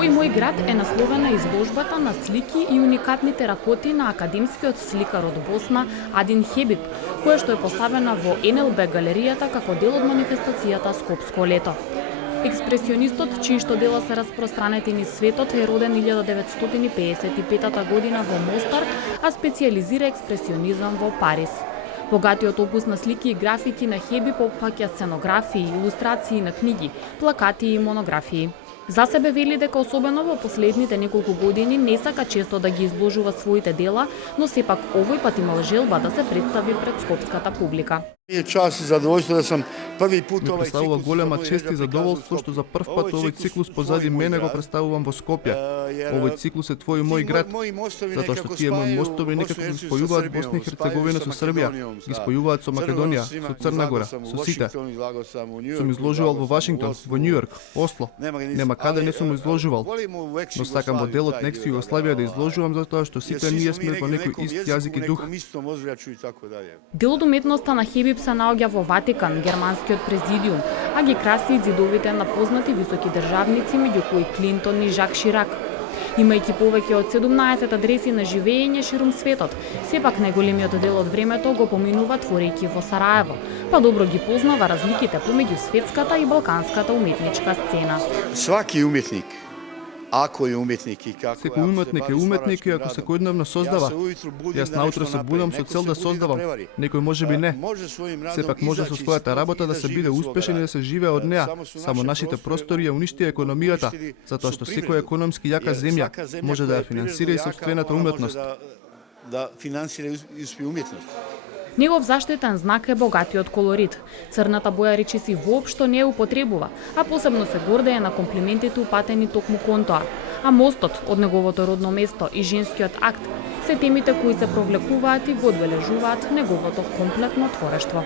Овој мој град е насловена изложбата на слики и уникатните работи на академскиот сликар од Босна Адин Хебиб, која што е поставена во НЛБ галеријата како дел од манифестацијата Скопско лето. Експресионистот, чии што дела се распространети низ светот, е роден 1955 година во Мостар, а специализира експресионизам во Париз. Богатиот опус на слики и графики на Хебиб опфаќа сценографии, илустрации на книги, плакати и монографии. За себе вели дека особено во последните неколку години не сака често да ги изложува своите дела, но сепак овој пат имал желба да се представи пред скопската публика. Е час и задоволство да сум први пат Ми представува голема чест и задоволство што за прв пат овој циклус позади мене го представувам во Скопје. Овој циклус е твој мој град, затоа што тие мои мостови некако ги спојуваат Босна и Херцеговина со Србија, ги спојуваат со Македонија, со Црна Гора, со сите. Сум изложувал во Вашингтон, во Њујорк, Осло. Нема каде не сум изложувал, но сакам во делот Некс Југославија да изложувам затоа што сите ние сме во некој ист јазик и дух. Дел од уметноста на Хебиб се наоѓа во Ватикан, германскиот президиум, а ги краси и зидовите на познати високи државници, меѓу кои Клинтон и Жак Ширак. Имајќи повеќе од 17 адреси на живење ширум светот, сепак најголемиот дел од времето го поминува творејќи во Сараево, па добро ги познава разликите помеѓу светската и балканската уметничка сцена. Сваки уметник, ако е уметник и како Секој уметник е уметник и ако секојдневно создава. Јас наутро се будам со цел да создавам. Некој можеби не. Сепак може со својата работа да се биде успешен и да се живее од неа. Само нашите простори ја уништија економијата, затоа што секоја економски јака земја може да ја финансира и сопствената уметност. Да финансира и уметност. Негов заштитен знак е богатиот колорит. Црната боја речиси воопшто не ја употребува, а посебно се гордее на комплиментите упатени токму кон тоа. А мостот од неговото родно место и женскиот акт се темите кои се провлекуваат и го одбележуваат неговото комплетно творештво.